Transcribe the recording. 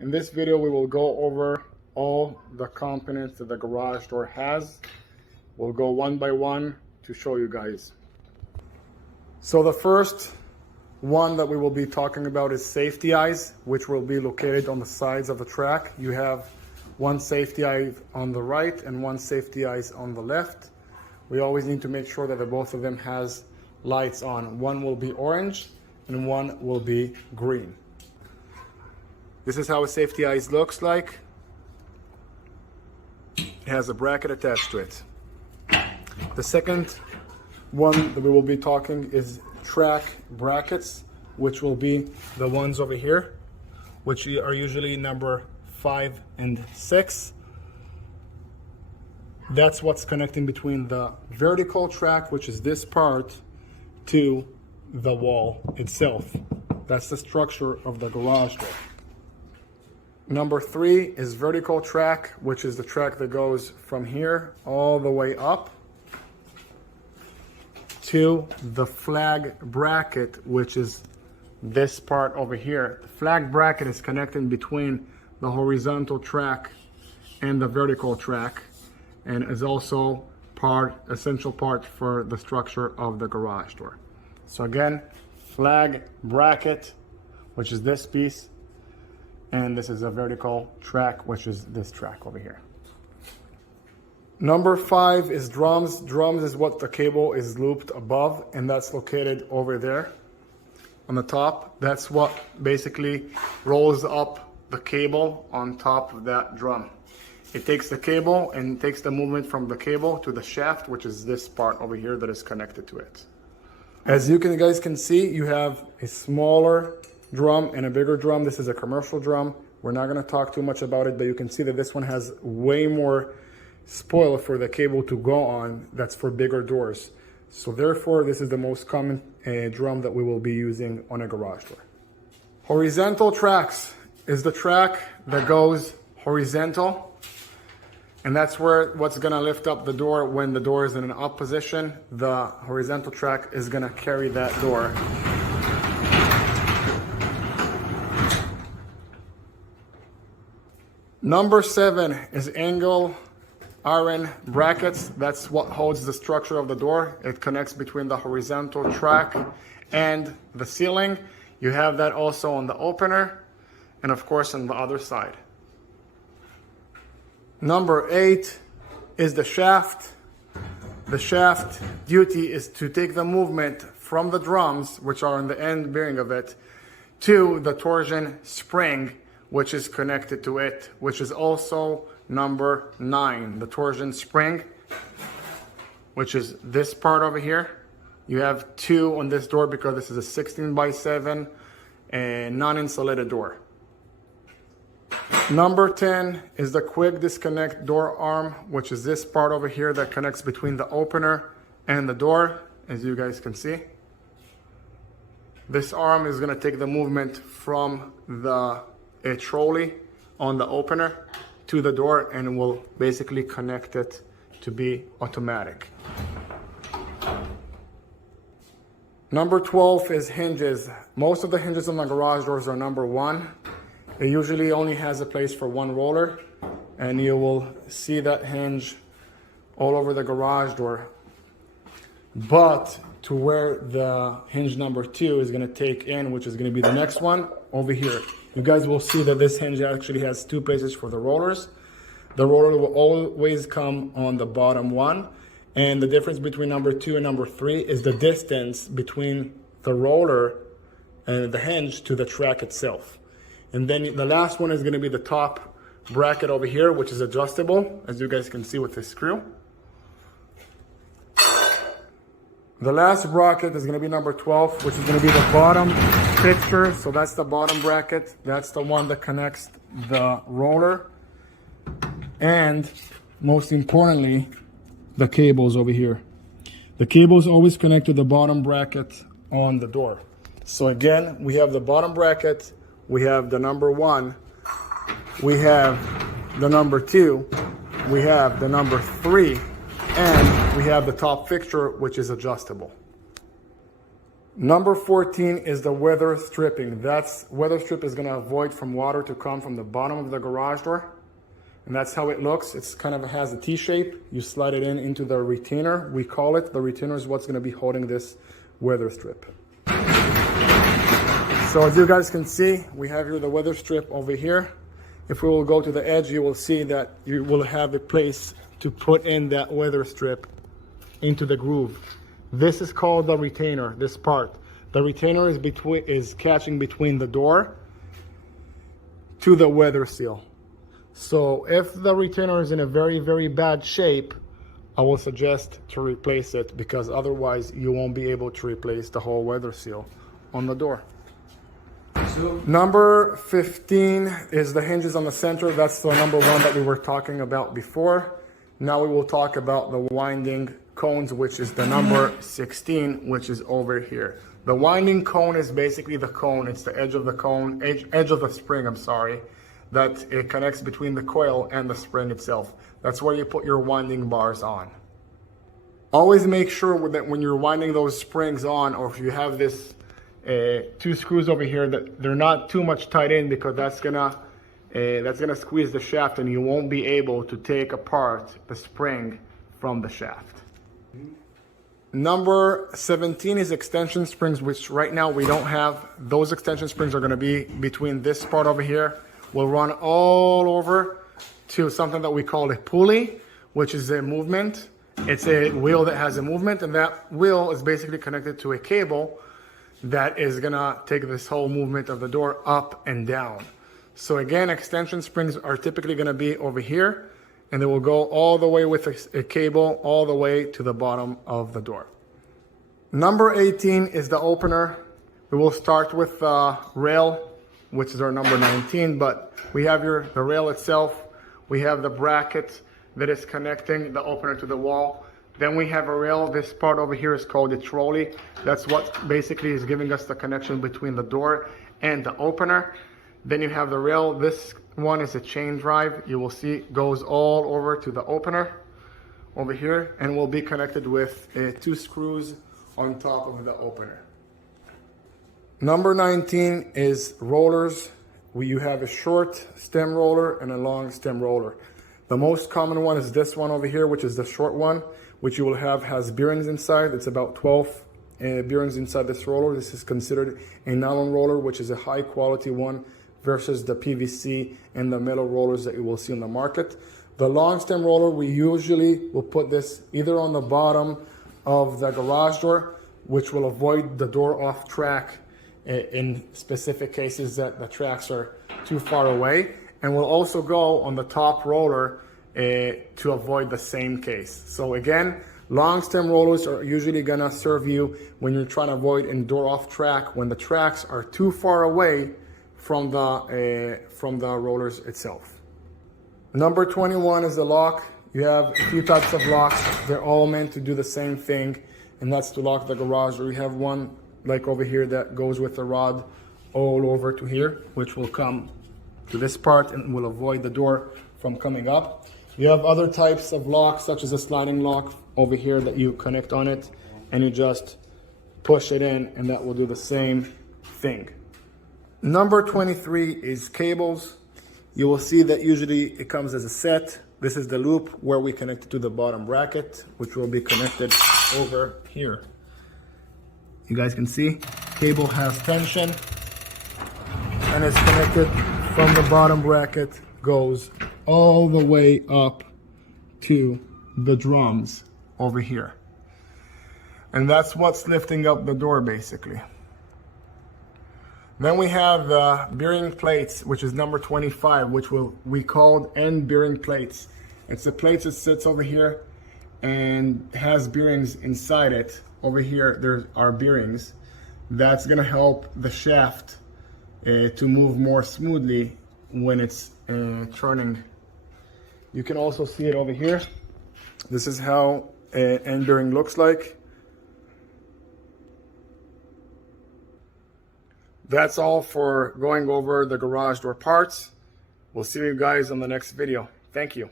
In this video, we will go over all the components that the garage door has. We'll go one by one to show you guys. So the first one that we will be talking about is safety eyes, which will be located on the sides of the track. You have one safety eye on the right and one safety eyes on the left. We always need to make sure that the both of them has lights on. One will be orange and one will be green. This is how a safety eyes looks like. It has a bracket attached to it. The second one that we will be talking is track brackets, which will be the ones over here, which are usually number 5 and 6. That's what's connecting between the vertical track, which is this part, to the wall itself. That's the structure of the garage door. Number 3 is vertical track, which is the track that goes from here all the way up to the flag bracket, which is this part over here. The flag bracket is connecting between the horizontal track and the vertical track, and is also essential part for the structure of the garage door. So again, flag bracket, which is this piece, and this is a vertical track, which is this track over here. Number 5 is drums. Drums is what the cable is looped above, and that's located over there on the top. That's what basically rolls up the cable on top of that drum. It takes the cable and takes the movement from the cable to the shaft, which is this part over here that is connected to it. As you guys can see, you have a smaller drum and a bigger drum. This is a commercial drum. We're not going to talk too much about it, but you can see that this one has way more spoil for the cable to go on. That's for bigger doors. So therefore, this is the most common drum that we will be using on a garage door. Horizontal tracks is the track that goes horizontal, and that's what's going to lift up the door when the door is in an up position. The horizontal track is going to carry that door. Number 7 is angle iron brackets. That's what holds the structure of the door. It connects between the horizontal track and the ceiling. You have that also on the opener, and of course on the other side. Number 8 is the shaft. The shaft duty is to take the movement from the drums, which are on the end bearing of it, to the torsion spring, which is connected to it, which is also number 9. The torsion spring, which is this part over here. You have 2 on this door because this is a 16x7 non-insulated door. Number 10 is the quick disconnect door arm, which is this part over here that connects between the opener and the door, as you guys can see. This arm is going to take the movement from the trolley on the opener to the door, and will basically connect it to be automatic. Number 12 is hinges. Most of the hinges on the garage doors are number 1. It usually only has a place for one roller, and you will see that hinge all over the garage door. But to where the hinge number 2 is going to take in, which is going to be the next one over here, you guys will see that this hinge actually has 2 places for the rollers. The roller will always come on the bottom one, and the difference between number 2 and number 3 is the distance between the roller and the hinge to the track itself. And then the last one is going to be the top bracket over here, which is adjustable, as you guys can see with this screw. The last bracket is going to be number 12, which is going to be the bottom fixture. So that's the bottom bracket. That's the one that connects the roller. And most importantly, the cables over here. The cables always connect to the bottom bracket on the door. So again, we have the bottom bracket, we have the number 1, we have the number 2, we have the number 3, and we have the top fixture, which is adjustable. Number 14 is the weather stripping. Weather strip is going to avoid from water to come from the bottom of the garage door. And that's how it looks. It's kind of has a T shape. You slide it into the retainer. We call it. The retainer is what's going to be holding this weather strip. So as you guys can see, we have here the weather strip over here. If we will go to the edge, you will see that you will have a place to put in that weather strip into the groove. This is called the retainer, this part. The retainer is catching between the door to the weather seal. So if the retainer is in a very, very bad shape, I will suggest to replace it, because otherwise you won't be able to replace the whole weather seal on the door. Number 15 is the hinges on the center. That's the number 1 that we were talking about before. Now we will talk about the winding cones, which is the number 16, which is over here. The winding cone is basically the cone. It's the edge of the cone, edge of the spring, I'm sorry, that it connects between the coil and the spring itself. That's where you put your winding bars on. Always make sure that when you're winding those springs on, or if you have this 2 screws over here, that they're not too much tight in, because that's gonna squeeze the shaft and you won't be able to take apart the spring from the shaft. Number 17 is extension springs, which right now we don't have. Those extension springs are going to be between this part over here. We'll run all over to something that we call a pulley, which is a movement. It's a wheel that has a movement, and that wheel is basically connected to a cable that is going to take this whole movement of the door up and down. So again, extension springs are typically going to be over here, and they will go all the way with a cable all the way to the bottom of the door. Number 18 is the opener. We will start with the rail, which is our number 19, but we have here the rail itself. We have the bracket that is connecting the opener to the wall. Then we have a rail. This part over here is called a trolley. That's what basically is giving us the connection between the door and the opener. Then you have the rail. This one is a chain drive. You will see it goes all over to the opener over here, and will be connected with 2 screws on top of the opener. Number 19 is rollers. You have a short stem roller and a long stem roller. The most common one is this one over here, which is the short one, which you will have has bearings inside. It's about 12 bearings inside this roller. This is considered a nylon roller, which is a high quality one, versus the PVC and the metal rollers that you will see in the market. The long stem roller, we usually will put this either on the bottom of the garage door, which will avoid the door off track in specific cases that the tracks are too far away, and will also go on the top roller to avoid the same case. So again, long stem rollers are usually gonna serve you when you're trying to avoid in door off track, when the tracks are too far away from the rollers itself. Number 21 is the lock. You have a few types of locks. They're all meant to do the same thing, and that's to lock the garage. Or you have one like over here that goes with the rod all over to here, which will come to this part and will avoid the door from coming up. You have other types of locks, such as a sliding lock over here that you connect on it, and you just push it in, and that will do the same thing. Number 23 is cables. You will see that usually it comes as a set. This is the loop where we connect it to the bottom bracket, which will be connected over here. You guys can see, cable has tension and it's connected from the bottom bracket, goes all the way up to the drums over here. And that's what's lifting up the door basically. Then we have the bearing plates, which is number 25, which we called end bearing plates. It's the plates that sits over here and has bearings inside it. Over here, there are bearings. That's gonna help the shaft to move more smoothly when it's turning. You can also see it over here. This is how an end bearing looks like. That's all for going over the garage door parts. We'll see you guys on the next video. Thank you.